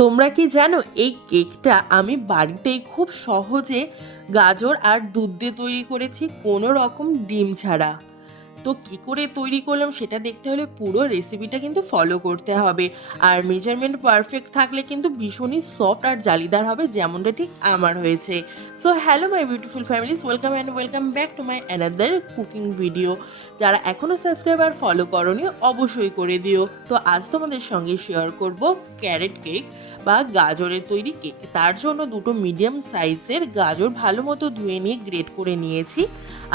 তোমরা কি জানো, এই কেকটা আমি বাড়িতেই খুব সহজে গাজর আর দুধ দিয়ে তৈরি করেছি, কোনো রকম ডিম ছাড়া। তো কি করে তৈরি করলাম সেটা দেখতে হলে পুরো রেসিপিটা কিন্তু ফলো করতে হবে। আর মেজারমেন্ট পারফেক্ট থাকলে কিন্তু ভীষণই সফট আর জালিদার হবে যেমনটা ঠিক আমার হয়েছে। So hello my beautiful families welcome and welcome back to my another cooking video যারা এখনও সাবস্ক্রাইব আর ফলো করনি, অবশ্যই করে দিও। তো আজ তোমাদের সঙ্গে শেয়ার করব ক্যারেট কেক বা গাজরের তৈরি কেক। তার জন্য দুটো মিডিয়াম সাইজের গাজর ভালো মতো ধুয়ে নিয়ে গ্রেট করে নিয়েছি।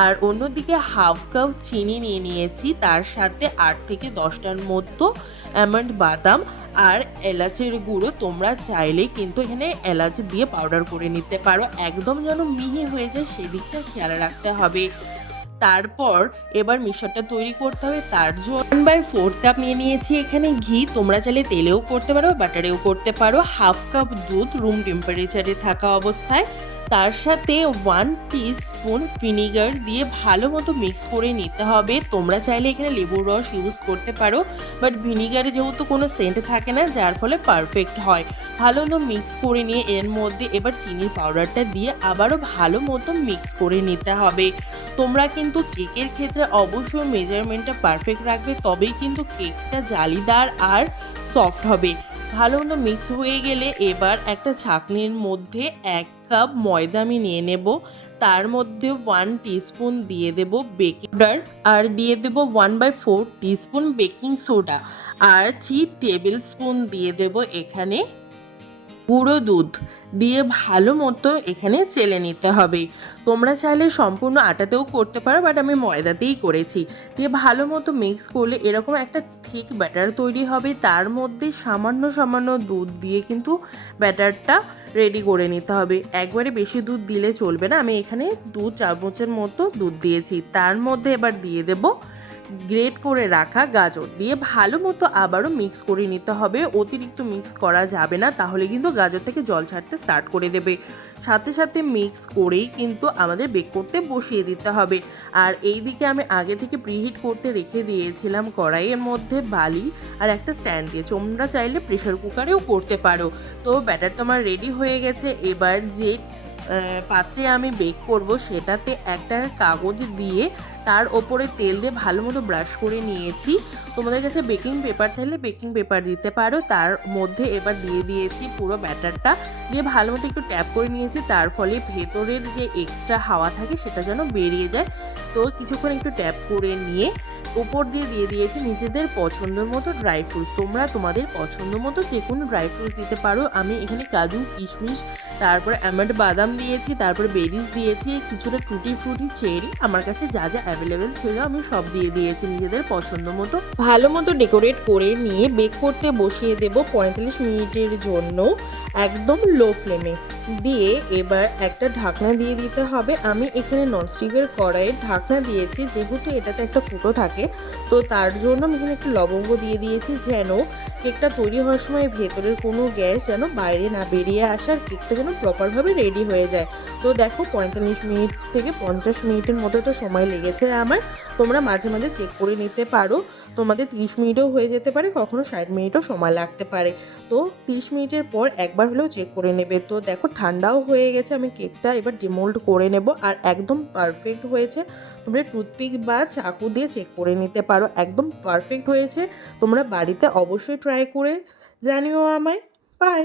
আর অন্যদিকে হাফ কাপ চিনি নিয়ে নিয়েছি। তার সাথে আট থেকে দশটার মতো অ্যামন্ড বাদাম আর এলাচের গুঁড়ো তোমরা চাইলে কিন্তু এখানে এলাচ দিয়ে পাউডার করে নিতে পারো। একদম যেন মিহি হয়ে যায়, সেদিকটা খেয়াল রাখতে হবে। তারপর এবার মিক্সচারটা তৈরি করতে হবে, তার জন্য ওয়ান বাই ফোর কাপ নিয়ে নিয়েছি এখানে ঘি। তোমরা চাইলে তেলেও করতে পারো, বাটারেও করতে পারো। হাফ কাপ দুধ রুম টেম্পারেচারে থাকা অবস্থায়। তার সাথে ওয়ান স্পুন ভিনিগার দিয়ে ভালো মতো মিক্স করে নিতে হবে। তোমরা চাইলে এখানে লেবুর রস ইউজ করতে পারো বাট ভিনিগারে যেহেতু কোনো সেন্ট থাকে না, যার ফলে পারফেক্ট হয়। ভালো মতো মিক্স করে নিয়ে এর মধ্যে এবার চিনির পাউডারটা দিয়ে আবারও ভালো মতো মিক্স করে নিতে হবে। তোমরা কিন্তু কেকের ক্ষেত্রে অবশ্যই মেজারমেন্টটা পারফেক্ট রাখবে, তবেই কিন্তু কেকটা জালিদার আর সফট হবে। ভালো মতো মিক্স হয়ে গেলে এবার একটা ছাঁকনির মধ্যে এক কাপ ময়দা আমি নিয়ে নেব। তার মধ্যে ওয়ান টিস্পুন দিয়ে দেব বেকিং পাউডার আর দিয়ে দেব one by four teaspoon baking soda R three tablespoon দিয়ে দেব এখানে গুঁড়ো দুধ দিয়ে ভালো মতো এখানে চেলে নিতে হবে। তোমরা চাইলে সম্পূর্ণ আটাতেও করতে পারো বাট আমি ময়দাতেই করেছি। দিয়ে ভালো মতো মিক্স করলে এরকম একটা থিক ব্যাটার তৈরি হবে। তার মধ্যে সামান্য সামান্য দুধ দিয়ে কিন্তু ব্যাটারটা রেডি করে নিতে হবে। একবারে বেশি দুধ দিলে চলবে না। আমি এখানে দু চামচের মতো দুধ দিয়েছি। তার মধ্যে এবার দিয়ে দেবো গ্রেট করে রাখা গাজর দিয়ে ভালো মতো আবারও মিক্স করে নিতে হবে। অতিরিক্ত মিক্স করা যাবে না, তাহলে কিন্তু গাজর থেকে জল ছাড়তে স্টার্ট করে দেবে। সাথে সাথে মিক্স করেই কিন্তু আমাদের বেক করতে বসিয়ে দিতে হবে। আর এই দিকে আমি আগে থেকে প্রিহিট করতে রেখে দিয়েছিলাম কড়াইয়ের মধ্যে বালি আর একটা স্ট্যান্ড দিয়ে। তোমরা চাইলে প্রেশার কুকারেও করতে পারো। তো ব্যাটার তোমার রেডি হয়ে গেছে। এবার যে পাত্রে আমি বেক করব সেটাতে একটা কাগজ দিয়ে তার ওপরে তেল দিয়ে ভালো মতো ব্রাশ করে নিয়েছি। তোমাদের কাছে বেকিং পেপার থাকলে বেকিং পেপার দিতে পারো। তার মধ্যে এবার দিয়ে দিয়েছি পুরো ব্যাটারটা দিয়ে ভালো মতো একটু ট্যাপ করে নিয়েছি। তার ফলে ভেতরের যে এক্সট্রা হাওয়া থাকে সেটা যেন বেরিয়ে যায়। তো কিছুক্ষণ একটু ট্যাপ করে নিয়ে ওপর দিয়ে দিয়ে দিয়েছি নিজেদের পছন্দের মতো ড্রাই ফ্রুটস তোমরা তোমাদের পছন্দ মতো যে কোনো ড্রাই ফ্রুটস দিতে পারো। আমি এখানে কাজু, কিশমিশ, তারপরে অ্যামান্ড বাদাম দিয়েছি, তারপরে বেরিজ দিয়েছি, কিছুটা টুটি ফ্রুটি চেরি আমার কাছে যা যা অ্যাভেলেবেল ছিল আমি সব দিয়ে দিয়েছি নিজেদের পছন্দ মতো। ভালো মতো ডেকোরেট করে নিয়ে বেক করতে বসিয়ে দেব পঁয়তাল্লিশ মিনিটের জন্য। একদম লো ফ্লেমে দিয়ে এবার একটা ঢাকনা দিয়ে দিতে হবে। আমি এখানে ননস্টিকের কড়াইয়ের ঢাকনা দিয়েছি, যেহেতু এটাতে একটা ফুটো থাকে। তো তার জন্য আমি এখানে একটু লবঙ্গ দিয়ে দিয়েছি, যেন কেকটা তৈরি হওয়ার সময় ভেতরের কোনো গ্যাস যেন বাইরে না বেরিয়ে আসার কেকটা যেন প্রপারভাবে রেডি হয়ে যায়। তো দেখো পঁয়তাল্লিশ মিনিট থেকে পঞ্চাশ মিনিটের মতো তো সময় লেগেছে আমার। তোমরা মাঝে মাঝে চেক করে নিতে পারো। তোমাদের তিরিশ মিনিটও হয়ে যেতে পারে, কখনো ষাট মিনিটও সময় লাগতে পারে। তো তিরিশ মিনিটের পর একবার হলেও চেক করে নেবে। তো দেখো ঠান্ডাও হয়ে গেছে, আমি কেকটা এবার ডিমোল্ড করে নেব আর একদম পারফেক্ট হয়েছে। তোমরা টুথপিক বা চাকু দিয়ে চেক করে নিতে পারো, একদম পারফেক্ট হয়েছে। তোমরা বাড়িতে অবশ্যই ট্রাই করে জানিও আমায়। বাই